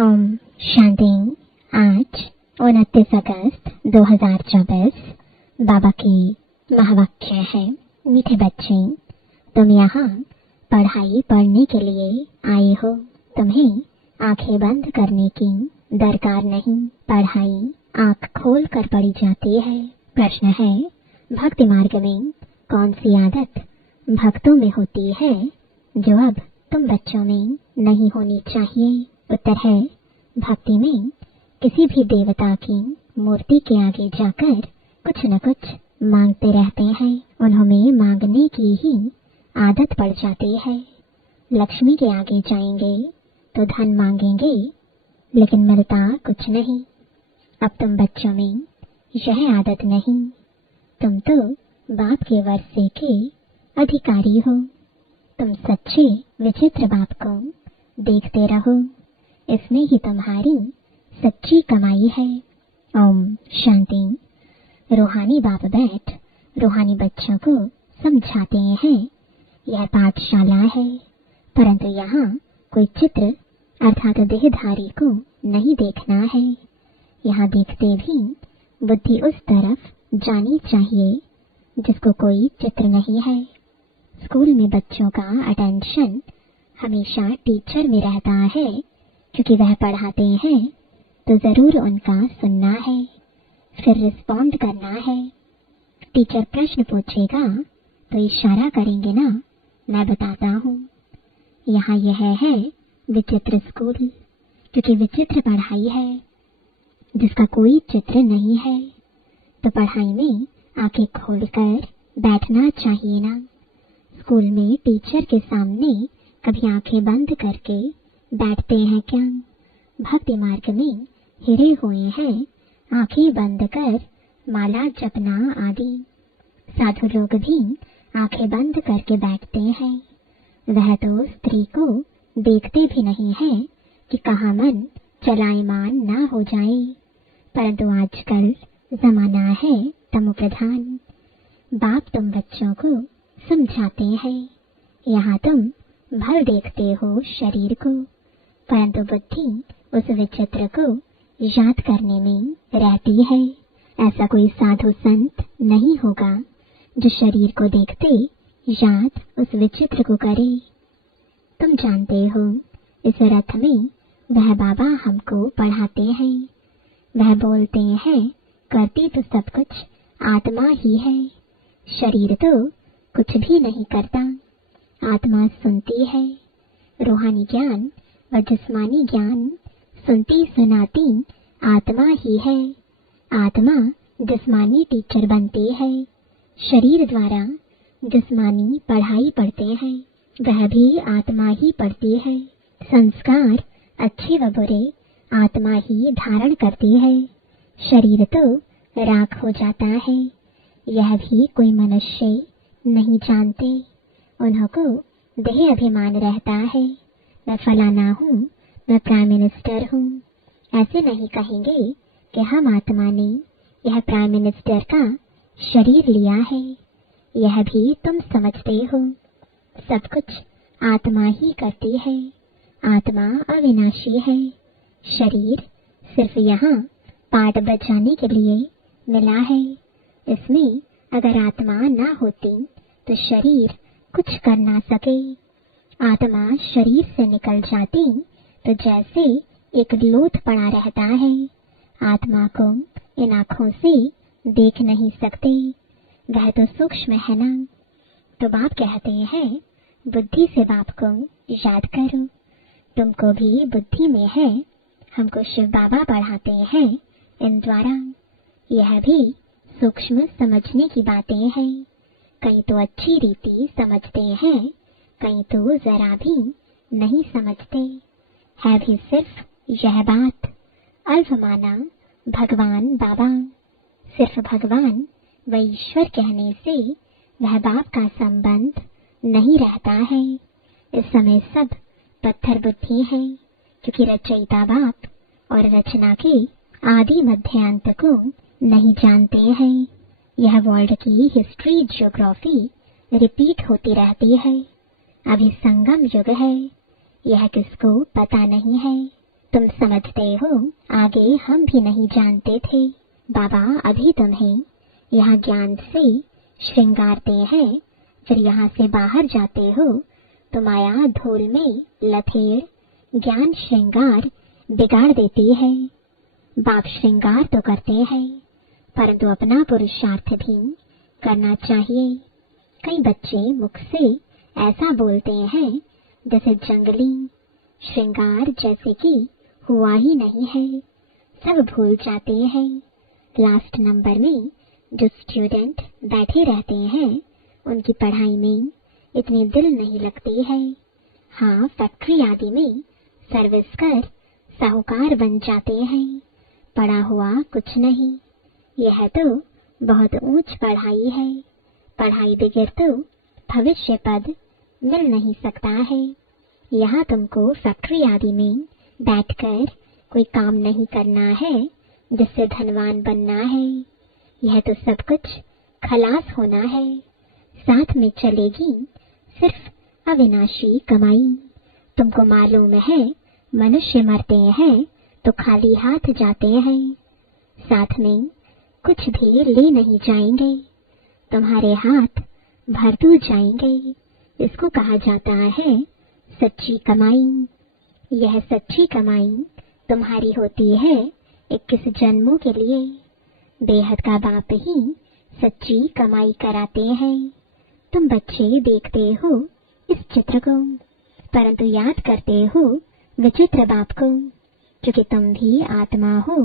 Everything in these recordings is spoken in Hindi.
ओम शांति। आज 29 अगस्त 2024 बाबा की महावाक्य है, मीठे बच्चे, तुम यहाँ पढ़ाई पढ़ने के लिए आए हो। तुम्हें आंखें बंद करने की दरकार नहीं। पढ़ाई आंख खोल कर पढ़ी जाती है। प्रश्न है, भक्ति मार्ग में कौन सी आदत भक्तों में होती है जो अब तुम बच्चों में नहीं होनी चाहिए? उत्तर है, भक्ति में किसी भी देवता की मूर्ति के आगे जाकर कुछ न कुछ मांगते रहते हैं। उन्हें मांगने की ही आदत पड़ जाती है। लक्ष्मी के आगे जाएंगे तो धन मांगेंगे, लेकिन मिलता कुछ नहीं। अब तुम बच्चों में यह आदत नहीं। तुम तो बाप के वर्षे के अधिकारी हो। तुम सच्चे विचित्र बाप को देखते रहो, इसमें ही तुम्हारी सच्ची कमाई है। ओम शांति। रूहानी बाप बैठ रूहानी बच्चों को समझाते हैं। यह पाठशाला है, परंतु यहाँ कोई चित्र अर्थात देहधारी को नहीं देखना है। यहाँ देखते भी बुद्धि उस तरफ जानी चाहिए जिसको कोई चित्र नहीं है। स्कूल में बच्चों का अटेंशन हमेशा टीचर में रहता है, क्योंकि वह पढ़ाते हैं तो जरूर उनका सुनना है, फिर रिस्पॉन्ड करना है। टीचर प्रश्न पूछेगा तो इशारा करेंगे ना, मैं बताता हूँ। यहाँ यह है विचित्र स्कूल, क्योंकि विचित्र पढ़ाई है जिसका कोई चित्र नहीं है। तो पढ़ाई में आंखें खोलकर बैठना चाहिए ना। स्कूल में टीचर के सामने कभी आंखें बंद करके बैठते हैं क्या? भक्ति मार्ग में हिरे हुए हैं आंखें बंद कर माला जपना आदि। साधु लोग भी आंखें बंद करके बैठते हैं। वह तो स्त्री को देखते भी नहीं है कि कहाँ मन चलायमान ना हो जाए। परंतु आजकल जमाना है तमो प्रधान। बाप तुम बच्चों को समझाते हैं। यहाँ तुम भर देखते हो शरीर को, परंतु बुद्धि उस विचित्र को याद करने में रहती है। ऐसा कोई साधु संत नहीं होगा जो शरीर को देखते याद उस विचित्र को करे। तुम जानते हो, इस रथ में वह बाबा हमको पढ़ाते हैं। वह बोलते हैं, करती तो सब कुछ आत्मा ही है। शरीर तो कुछ भी नहीं करता। आत्मा सुनती है। रूहानी ज्ञान व जिस्मानी ज्ञान सुनती सुनाती आत्मा ही है। आत्मा जिस्मानी टीचर बनती है। शरीर द्वारा जिस्मानी पढ़ाई पढ़ते हैं, वह भी आत्मा ही पढ़ती है। संस्कार अच्छे व बुरे आत्मा ही धारण करती है। शरीर तो राख हो जाता है। यह भी कोई मनुष्य नहीं जानते। उनको देह अभिमान रहता है, मैं फलाना हूँ, मैं प्राइम मिनिस्टर हूँ। ऐसे नहीं कहेंगे कि हम आत्मा ने यह प्राइम मिनिस्टर का शरीर लिया है। यह भी तुम समझते हो। सब कुछ आत्मा ही करती है। आत्मा अविनाशी है। शरीर सिर्फ यहाँ पाठ बजाने के लिए मिला है। इसमें अगर आत्मा ना होती तो शरीर कुछ कर ना सके। आत्मा शरीर से निकल जाती तो जैसे एक लोथ पड़ा रहता है। आत्मा को इन आँखों से देख नहीं सकते, वह तो सूक्ष्म है ना। तो बाप कहते हैं, बुद्धि से बाप को याद करो। तुमको भी बुद्धि में है। हमको शिव बाबा पढ़ाते हैं इन द्वारा। यह भी सूक्ष्म समझने की बातें हैं। कई तो अच्छी रीति समझते हैं, कई तो जरा भी नहीं समझते। है भी सिर्फ यह बात। अल्प माना भगवान बाबा। सिर्फ भगवान व ईश्वर कहने से वह बाप का संबंध नहीं रहता है। इस समय सब पत्थर बुद्धि है, क्योंकि रचयिता बाप और रचना के आदि मध्यांत को नहीं जानते हैं। यह वर्ल्ड की हिस्ट्री ज्योग्राफी रिपीट होती रहती है। अभी संगम युग है, यह किसको पता नहीं है। तुम समझते हो आगे हम भी नहीं जानते थे। बाबा अभी तुम्हें यहाँ ज्ञान से श्रृंगारते हैं, फिर यहाँ से बाहर जाते हो तो माया धूल में लथेड़ ज्ञान श्रृंगार बिगाड़ देती है। बाप श्रृंगार तो करते हैं, परंतु अपना पुरुषार्थ भी करना चाहिए। कई बच्चे मुख से ऐसा बोलते हैं जैसे जंगली श्रृंगार जैसे कि हुआ ही नहीं है, सब भूल जाते हैं। लास्ट नंबर में जो स्टूडेंट बैठे रहते हैं उनकी पढ़ाई में इतनी दिल नहीं लगती है। हाँ, फैक्ट्री आदि में सर्विस कर साहूकार बन जाते हैं, पढ़ा हुआ कुछ नहीं। यह तो बहुत ऊंच पढ़ाई है। पढ़ाई बगैर तो भविष्य पद मिल नहीं सकता है। यहाँ तुमको फैक्ट्री आदि में बैठकर कोई काम नहीं करना है जिससे धनवान बनना है। यह तो सब कुछ खलास होना है। साथ में चलेगी सिर्फ अविनाशी कमाई। तुमको मालूम है मनुष्य मरते हैं तो खाली हाथ जाते हैं, साथ में कुछ भी ले नहीं जाएंगे। तुम्हारे हाथ भरतू जाएंगे। इसको कहा जाता है सच्ची कमाई। यह सच्ची कमाई तुम्हारी होती है 21 जन्मों के लिए। बेहद का बाप ही सच्ची कमाई कराते हैं। तुम बच्चे देखते हो इस चित्र को, परंतु याद करते हो विचित्र बाप को। क्योंकि तुम भी आत्मा हो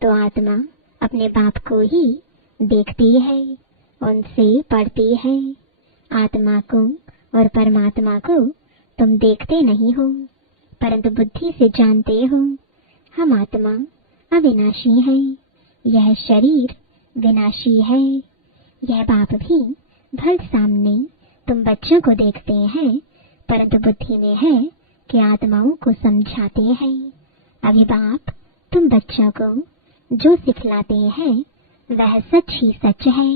तो आत्मा अपने बाप को ही देखती है, उनसे पढ़ती है। आत्मा को और परमात्मा को तुम देखते नहीं हो, परंतु बुद्धि से जानते हो हम आत्मा अविनाशी है, यह शरीर विनाशी है। यह बाप भी भल सामने तुम बच्चों को देखते हैं, परंतु बुद्धि में है कि आत्माओं को समझाते हैं। अभी बाप तुम बच्चों को जो सिखलाते हैं वह सच ही सच है,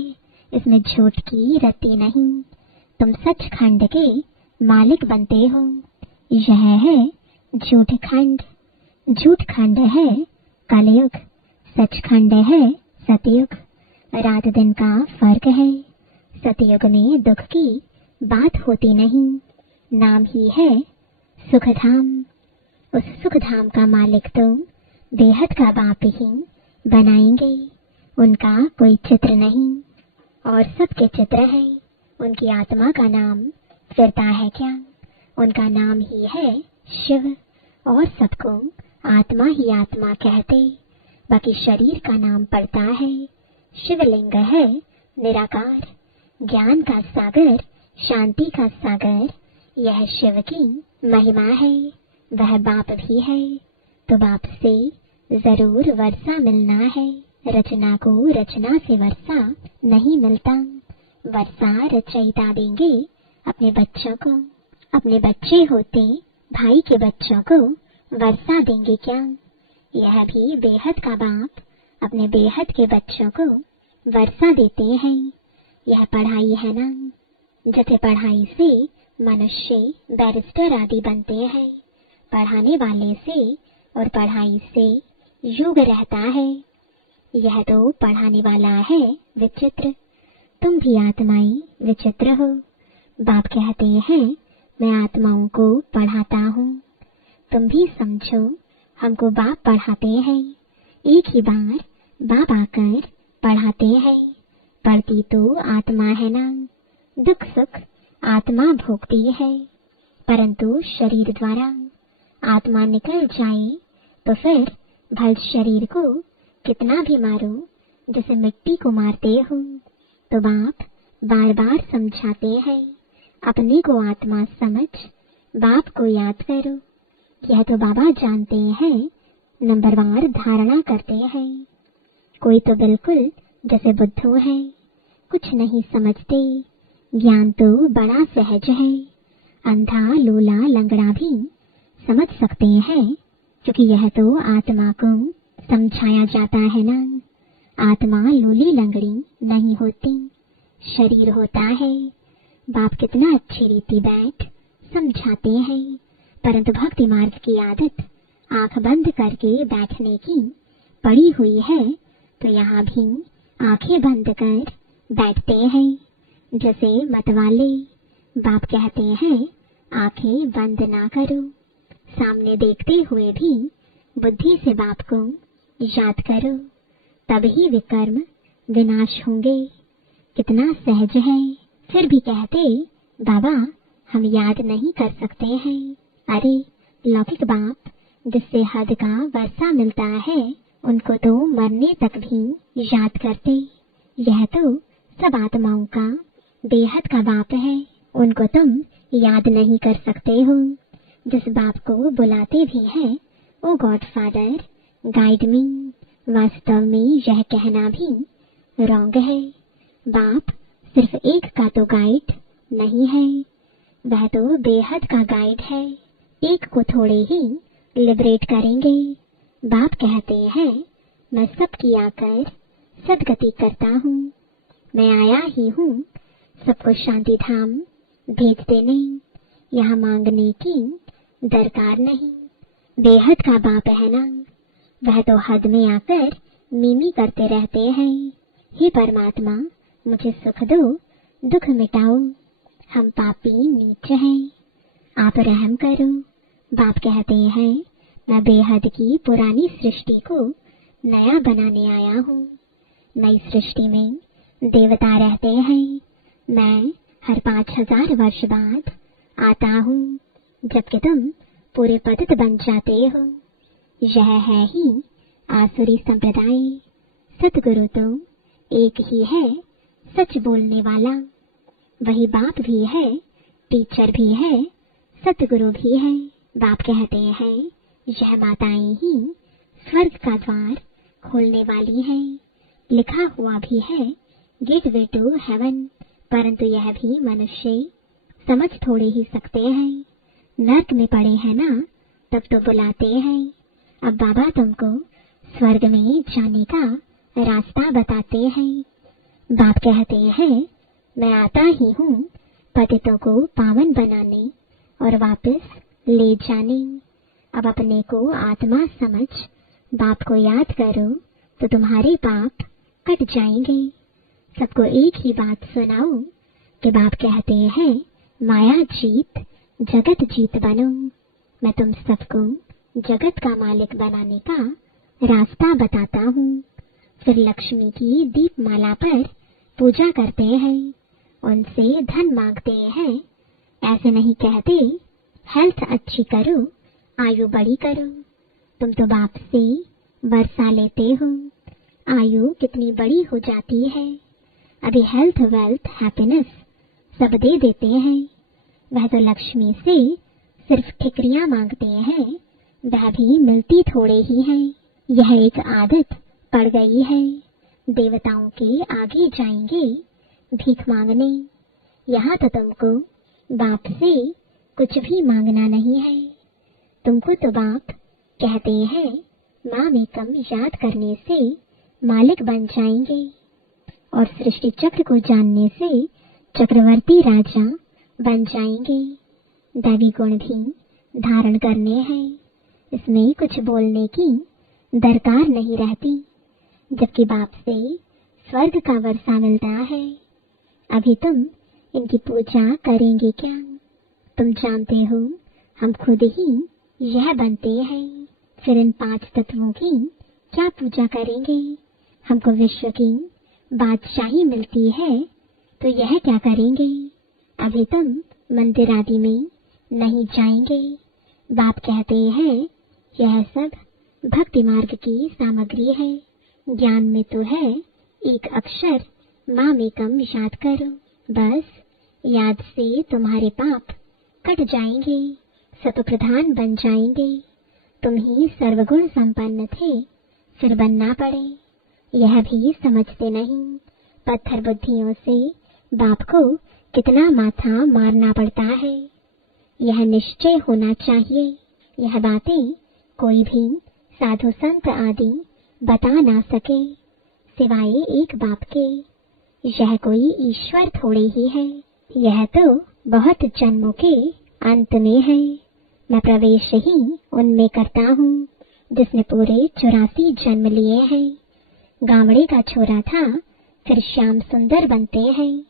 इसमें झूठ की रत्ती नहीं। तुम सचखंड के मालिक बनते हो। यह है झूठ खंड। झूठ खंड है कलयुग, सचखंड है सतयुग। रात दिन का फर्क है। सतयुग में दुख की बात होती नहीं, नाम ही है सुखधाम। उस सुखधाम का मालिक तो बेहद का बाप ही बनाएंगे। उनका कोई चित्र नहीं और सबके चित्र है। उनकी आत्मा का नाम फिरता है क्या? उनका नाम ही है शिव, और सबको आत्मा ही आत्मा कहते। बाकी शरीर का नाम पड़ता है शिवलिंग है निराकार, ज्ञान का सागर, शांति का सागर। यह शिव की महिमा है। वह बाप भी है, तो बाप से जरूर वर्षा मिलना है। रचना को रचना से वर्षा नहीं मिलता। वर्षा रचयिता देंगे अपने बच्चों को। अपने बच्चे होते भाई के बच्चों को वर्षा देंगे क्या? यह भी बेहद का बाप अपने बेहद के बच्चों को वर्षा देते हैं। यह पढ़ाई है ना, जैसे पढ़ाई से मनुष्य बैरिस्टर आदि बनते हैं। पढ़ाने वाले से और पढ़ाई से युग रहता है। यह तो पढ़ाने वाला है विचित्र। तुम भी आत्माएं विचित्र हो। बाप कहते हैं मैं आत्माओं को पढ़ाता हूँ। तुम भी समझो हमको बाप पढ़ाते हैं। एक ही बार बाप आकर पढ़ाते हैं। पढ़ती तो आत्मा है ना। दुख सुख आत्मा भोगती है, परंतु शरीर द्वारा आत्मा निकल जाए तो फिर भल शरीर को कितना भी मारो, जैसे मिट्टी को मारते हो। तो बाप बार बार समझाते हैं अपने को आत्मा समझ, बाप को याद करो। यह तो बाबा जानते हैं, नंबरवार धारणा करते हैं। कोई तो बिल्कुल जैसे बुद्धू है, कुछ नहीं समझते। ज्ञान तो बड़ा सहज है। अंधा लूला लंगड़ा भी समझ सकते हैं, क्योंकि यह तो आत्मा को समझाया जाता है ना। आत्मा लूली लंगड़ी नहीं होती, शरीर होता है। बाप कितना अच्छी रीति बैठ समझाते हैं, परंतु भक्ति मार्ग की आदत आंख बंद करके बैठने की पड़ी हुई है, तो यहाँ भी आंखें बंद कर बैठते हैं। जैसे मतवाले बाप कहते हैं आंखें बंद ना करो, सामने देखते हुए भी बुद्धि से बाप को याद करो, तभी विकर्म विनाश होंगे। कितना सहज है। फिर भी कहते बाबा हम याद नहीं कर सकते हैं। अरे लौकिक बाप जिससे हद का वर्षा मिलता है उनको तो मरने तक भी याद करते। यह तो सब आत्माओं का बेहद का बाप है, उनको तुम याद नहीं कर सकते हो। जिस बाप को बुलाते भी हैं ओ गॉड फादर गाइड मी, वास्तव में यह कहना भी रॉन्ग है। बाप सिर्फ एक का तो गाइड नहीं है, वह तो बेहद का गाइड है। एक को थोड़े ही लिबरेट करेंगे। बाप कहते हैं मैं सबकी आकर सदगति करता हूँ, मैं आया ही हूँ सबको शांति धाम भेज देने, यहाँ मांगने की दरकार नहीं। बेहद का बाप है ना, वह तो हद में आकर मीमी करते रहते हैं। हे परमात्मा मुझे सुख दो, दुख मिटाओ, हम पापी नीच हैं, आप रहम करो। बाप कहते हैं मैं बेहद की पुरानी सृष्टि को नया बनाने आया हूँ। नई सृष्टि में देवता रहते हैं, मैं हर 5000 वर्ष बाद आता हूँ, जबकि तुम पूरे पतित बन जाते हो। यह है ही आसुरी संप्रदाय। सतगुरु तो एक ही है सच बोलने वाला, वही बाप भी है, टीचर भी है, सतगुरु भी है। बाप कहते हैं यह माताएं ही स्वर्ग का द्वार खोलने वाली हैं। लिखा हुआ भी है गेटवे टू हेवन, परंतु यह भी मनुष्य समझ थोड़े ही सकते हैं। नर्क में पड़े हैं ना, तब तो बुलाते हैं। अब बाबा तुमको स्वर्ग में जाने का रास्ता बताते हैं। बाप कहते हैं मैं आता ही हूँ पतितों को पावन बनाने और वापस ले जाने। अब अपने को आत्मा समझ बाप को याद करो तो तुम्हारे पाप कट जाएंगे। सबको एक ही बात सुनाओ कि बाप कहते हैं माया जीत जगत जीत बनो। मैं तुम सबको जगत का मालिक बनाने का रास्ता बताता हूँ। फिर लक्ष्मी की दीपमाला पर पूजा करते हैं, उनसे धन मांगते हैं। ऐसे नहीं कहते हेल्थ अच्छी करो, आयु बड़ी करो। तुम तो बाप से वर्षा लेते हो, आयु कितनी बड़ी हो जाती है। अभी हेल्थ वेल्थ हैप्पीनेस सब दे देते हैं। वह तो लक्ष्मी से सिर्फ ठिकरियां मांगते हैं, वह भी मिलती थोड़े ही है। यह एक आदत पड़ गई है। देवताओं के आगे जाएंगे भीख मांगने। यहाँ तो तुमको बाप से कुछ भी मांगना नहीं है। तुमको तो बाप कहते हैं माँ में कम याद करने से मालिक बन जाएंगे और सृष्टि चक्र को जानने से चक्रवर्ती राजा बन जाएंगे। दैवी गुण भी धारण करने हैं, इसमें कुछ बोलने की दरकार नहीं रहती। जबकि बाप से स्वर्ग का वर्षा मिलता है। अभी तुम इनकी पूजा करेंगे क्या? तुम जानते हो हम खुद ही यह बनते हैं, फिर इन 5 तत्वों की क्या पूजा करेंगे? हमको विश्व की बादशाही मिलती है तो यह क्या करेंगे? अभी तुम मंदिर आदि में नहीं जाएंगे। बाप कहते हैं यह सब भक्ति मार्ग की सामग्री है। ज्ञान में तो है एक अक्षर माँ में कम याद करो, बस याद से तुम्हारे पाप कट जाएंगे, सतप्रधान बन जाएंगे। तुम ही सर्वगुण संपन्न थे, फिर बनना पड़े, यह भी समझते नहीं। पत्थर बुद्धियों से बाप को कितना माथा मारना पड़ता है, यह निश्चय होना चाहिए। यह बातें कोई भी साधु संत आदि बता ना सके सिवाय एक बाप के। यह कोई ईश्वर थोड़े ही है, यह तो बहुत जन्मों के अंत में है। मैं प्रवेश ही उनमें करता हूँ जिसने पूरे 84 जन्म लिए हैं। गावड़े का छोरा था, फिर श्याम सुंदर बनते हैं।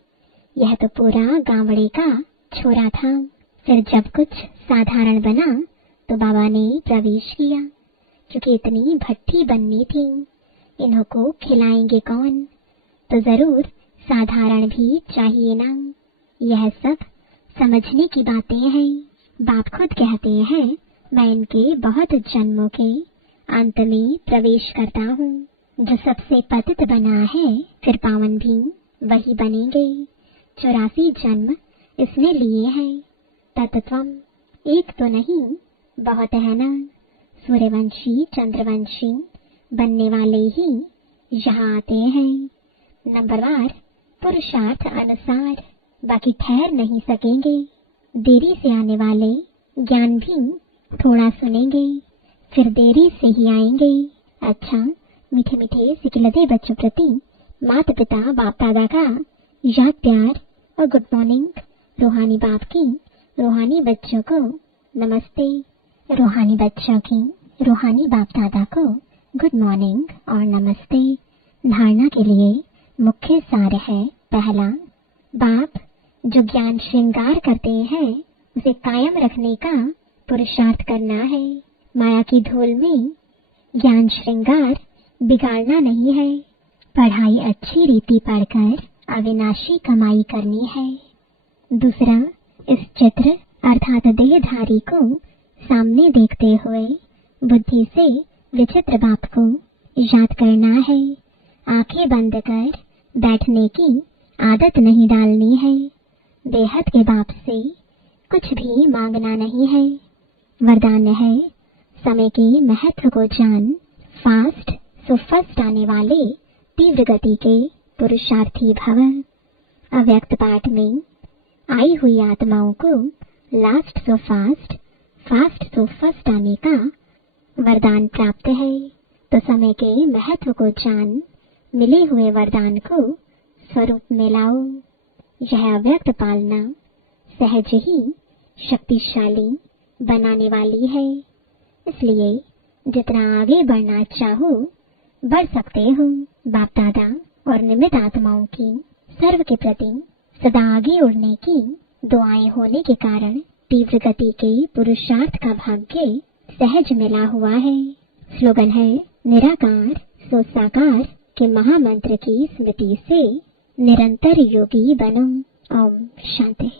यह तो पूरा गावड़े का छोरा था। फिर जब कुछ साधारण बना तो बाबा ने प्रवेश किया, क्योंकि इतनी भट्ठी बननी थी। इन्हों को खिलाएंगे कौन, तो जरूर साधारण भी चाहिए ना। यह सब समझने की बातें हैं। बाप खुद कहते हैं, मैं इनके बहुत जन्मों के अंत में प्रवेश करता हूँ। जो सबसे पतित बना है, फिर पावन भी वही बनेंगे। 84 जन्म इसने लिए हैं। तत्त्वम एक तो नहीं, बहुत है ना। सूर्यवंशी चंद्रवंशी बनने वाले ही यहाँ आते हैं। नंबरवार पुरुषार्थ अनुसार, बाकी ठहर नहीं सकेंगे। देरी से आने वाले ज्ञान भी थोड़ा सुनेंगे, फिर देरी से ही आएंगे। अच्छा, मीठे मीठे सिकिलते बच्चों प्रति माता पिता बाप दादा का याद प्यार और गुड मॉर्निंग। रूहानी बाप की रूहानी बच्चों को नमस्ते। रूहानी बच्चों की रूहानी बाप दादा को गुड मॉर्निंग और नमस्ते। धारणा के लिए मुख्य सार है। पहला, बाप जो ज्ञान श्रृंगार करते हैं उसे कायम रखने का पुरुषार्थ करना है। माया की धूल में ज्ञान श्रृंगार बिगाड़ना नहीं है। पढ़ाई अच्छी रीति पढ़कर अविनाशी कमाई करनी है। दूसरा, इस चित्र अर्थात देहधारी को सामने देखते हुए बुद्धि से विचित्र बाप को याद करना है। आंखें बंद कर बैठने की आदत नहीं डालनी है। बेहद के बाप से कुछ भी मांगना नहीं है। वरदान है, समय के महत्व को जान। फास्ट सो फर्स्ट आने वाले तीव्र गति के पुरुषार्थी भव। अव्यक्त पाठ में आई हुई आत्माओं को last so fast, fast so first आने का वरदान प्राप्त है। तो समय के महत्व को जान, मिले हुए वरदान को स्वरूप में लाओ। यह अव्यक्त पालना सहज ही शक्तिशाली बनाने वाली है। इसलिए जितना आगे बढ़ना चाहो बढ़ सकते हो। बाप दादा और निमित्त आत्माओं की सर्व के प्रति सदा आगे उड़ने की दुआएं होने के कारण तीव्र गति के पुरुषार्थ का भाग्य सहज मिला हुआ है। स्लोगन है, निराकार सो साकार के महामंत्र की स्मृति से निरंतर योगी बनो। ओम शांति।